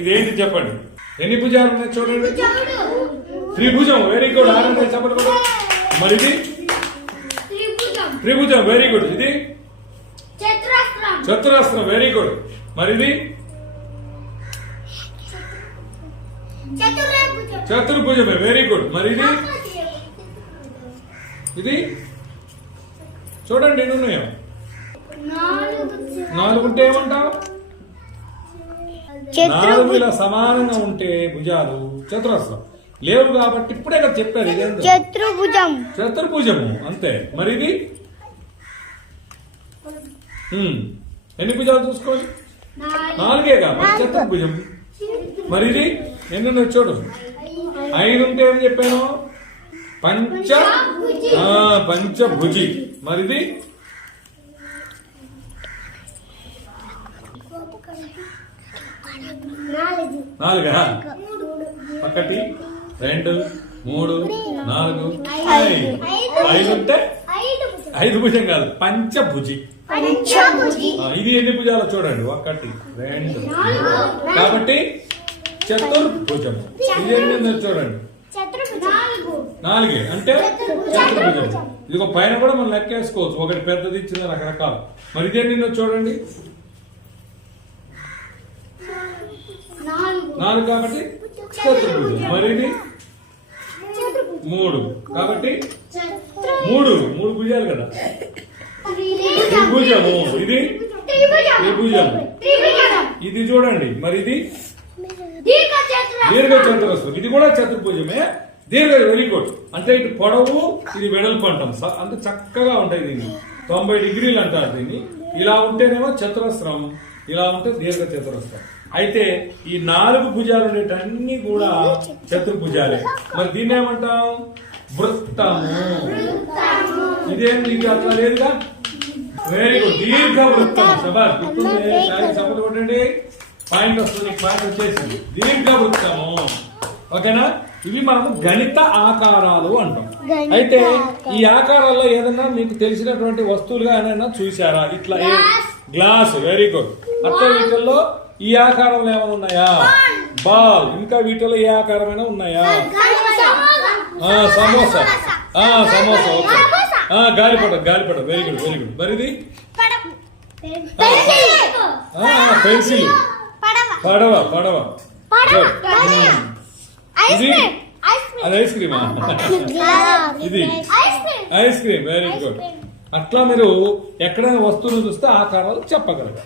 ఇదేంటి చెప్పండి. ఎన్ని భుజాలు ఉన్నాయి చూడండి. త్రిభుజం. Very good. ఆనంద చెప్పండి. మరి ఇది త్రిభుజం. Very good. ఇది చతురస్రం. Very good. మరి ఇది చతుర్భుజమే. Very good. మరి ఇది ఇది చూడండి ఎన్ని ఉన్నాయో. 4 ఉంటే ఏమంటావు? 4 ఇలా సమానంగా ఉంటే భుజాలు చతురస్రం. లేవు కాబట్టి ఇప్పుడే కదా చెప్పారు. ఇది చతుర్భుజము అంతే. మరి ఇది ఎన్ని భుజాలు చూసుకోండి. 4 మరి చతుర్భుజం. మరి ఇది ఎన్ని ఉన్నాయి చూడు. 5 ఉంటే ఏం చెప్పాను? పంచభుజి. మరి ఇది 4. 1 2 3 4 5 ఉంటే 5 భుజం కాదు, పంచభుజి. ఇది ఎన్ని భుజాలు చూడండి. 1 2 కాబట్టి చతుర్భుజం. ఇది ఎన్ని చూడండి. 4 అంటే చతుర్భుజం. ఇదిగో పైన కూడా మనం లెక్కేసుకోవచ్చు. ఒకటి పెద్దది చిన్న రకరకాలు. మరి ఇదే నిన్న చూడండి. 4 కాబట్టి చతుర్భుజం. మరి ఇది 3 కాబట్టి 3 భుజాలు కదా. త్రిభుజము. ఇది త్రిభుజము. ఇది చూడండి. మరి ఇది దీర్ఘ చతురస్రం. ఇది కూడా చతుర్భుజమే. దీర్ఘ. Very good. అంటే ఇటు పొడవు, ఇది వెడల్పు అంటాం. అంటే చక్కగా ఉంటాయి. దీన్ని 90 డిగ్రీలు అంటారు. దీన్ని ఇలా ఉంటేనేమో చతురస్రం, ఇలా ఉంటే దీర్ఘ చతురస్రం. అయితే ఈ 4 భుజాలు ఉండేటన్ని కూడా చతుర్భుజాలే. మరి దీన్ని ఏమంటాం? వృత్తము. ఇదేంటి? ఇది అట్లా లేదుగా. Very good. దీర్ఘ వృత్తం. సభా సపోర్ట్ కొట్టండి. పాయింట్ వస్తుంది. పాయింట్ వచ్చేసింది. దీర్ఘ వృత్తము. ఓకేనా? ఇవి మనము గణిత ఆకారాలు అంటాం. అయితే ఈ ఆకారాల్లో ఏదన్నా మీకు తెలిసినటువంటి వస్తువులుగా ఏమైనా చూసారా? ఇట్లా గ్లాస్. Very good. అట్లా వీటిల్లో ఈ ఆకారంలో ఏమైనా ఉన్నాయా? బాల్. ఇంకా వీటిలో ఏ ఆకారమైనా ఉన్నాయా? సమోసా. సమోసా. ఓకే. గాలిపటం. Very good. Very good. మరి ఇది పెన్సిల్. పడవ. ఇది అది ఐస్ క్రీమా? ఇది ఐస్ క్రీమ్. Very good. అట్లా మీరు ఎక్కడైనా వస్తువులు చూస్తే ఆకారాలు చెప్పగలరు.